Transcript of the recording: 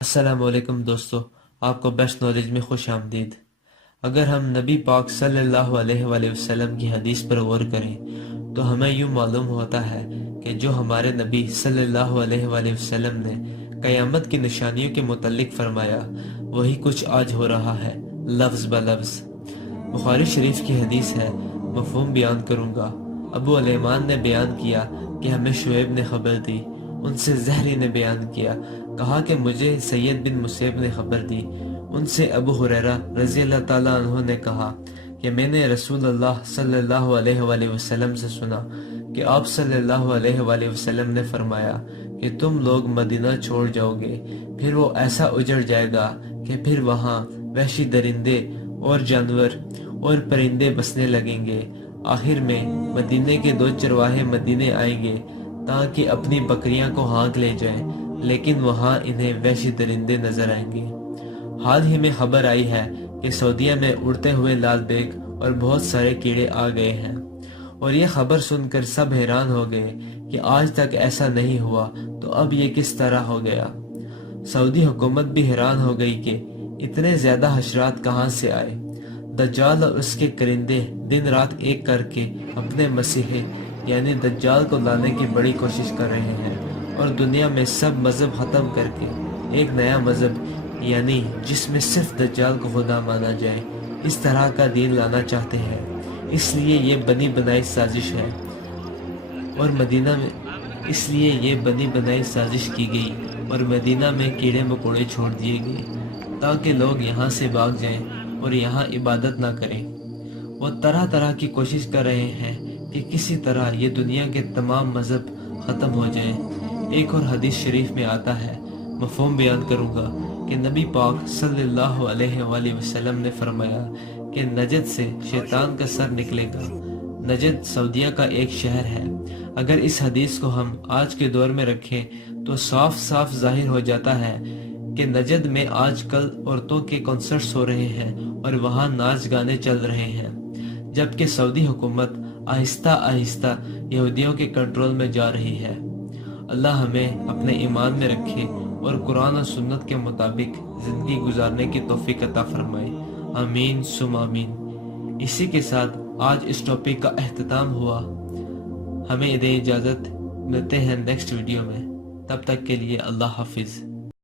السلام علیکم دوستو، آپ کو بیسٹ نالج میں خوش آمدید۔ اگر ہم نبی پاک صلی اللہ علیہ وآلہ وسلم کی حدیث پر غور کریں تو ہمیں یوں معلوم ہوتا ہے کہ جو ہمارے نبی صلی اللہ علیہ وآلہ وسلم نے قیامت کی نشانیوں کے متعلق فرمایا وہی کچھ آج ہو رہا ہے، لفظ بلفظ۔ بخاری شریف کی حدیث ہے، مفہوم بیان کروں گا۔ ابو الیمان نے بیان کیا کہ ہمیں شعیب نے خبر دی، ان سے زہری نے بیان کیا، کہا کہ مجھے سید بن مسیب نے خبر دی، ان سے ابو ہریرہ رضی اللہ تعالیٰ عنہ نے کہا کہ میں نے رسول اللہ صلی اللہ علیہ وآلہ وسلم سے سنا کہ آپ صلی اللہ علیہ وآلہ وسلم نے فرمایا کہ تم لوگ مدینہ چھوڑ جاؤ گے، پھر وہ ایسا اجڑ جائے گا کہ پھر وہاں وحشی درندے اور جانور اور پرندے بسنے لگیں گے۔ آخر میں مدینے کے 2 چرواہے مدینے آئیں گے تاکہ اپنی بکریاں کو ہانک لے جائیں، لیکن وہاں انہیں وحشی درندے نظر آئیں گے۔ حال ہی میں خبر آئی ہے کہ سعودیہ میں اڑتے ہوئے لال بیگ اور بہت سارے کیڑے آ گئے ہیں، اور یہ خبر سن کر سب حیران ہو گئے کہ آج تک ایسا نہیں ہوا تو اب یہ کس طرح ہو گیا۔ سعودی حکومت بھی حیران ہو گئی کہ اتنے زیادہ حشرات کہاں سے آئے۔ دجال اور اس کے کرندے دن رات ایک کر کے اپنے مسیح یعنی دجال کو لانے کی بڑی کوشش کر رہے ہیں، اور دنیا میں سب مذہب ختم کر کے ایک نیا مذہب یعنی جس میں صرف دجال کو خدا مانا جائے، اس طرح کا دین لانا چاہتے ہیں۔ اس لیے یہ بنی بنائی سازش ہے، اور بنی بنائی سازش کی گئی اور مدینہ میں کیڑے مکوڑے چھوڑ دیے گئے تاکہ لوگ یہاں سے بھاگ جائیں اور یہاں عبادت نہ کریں۔ وہ طرح طرح کی کوشش کر رہے ہیں کہ کسی طرح یہ دنیا کے تمام مذہب ختم ہو جائیں۔ ایک اور حدیث شریف میں آتا ہے، مفہوم بیان کروں گا، کہ نبی پاک صلی اللہ علیہ وآلہ وسلم نے فرمایا کہ نجد سے شیطان کا سر نکلے گا۔ نجد سعودیہ کا ایک شہر ہے۔ اگر اس حدیث کو ہم آج کے دور میں رکھیں تو صاف صاف ظاہر ہو جاتا ہے کہ نجد میں آج کل عورتوں کے کنسرٹس ہو رہے ہیں اور وہاں ناچ گانے چل رہے ہیں، جبکہ سعودی حکومت آہستہ آہستہ یہودیوں کے کنٹرول میں جا رہی ہے۔ اللہ ہمیں اپنے ایمان میں رکھے اور قرآن و سنت کے مطابق زندگی گزارنے کی توفیق عطا فرمائے، آمین ثم آمین۔ اسی کے ساتھ آج اس ٹاپک کا اختتام ہوا۔ ہمیں دیں اجازت، ملتے ہیں نیکسٹ ویڈیو میں، تب تک کے لیے اللہ حافظ۔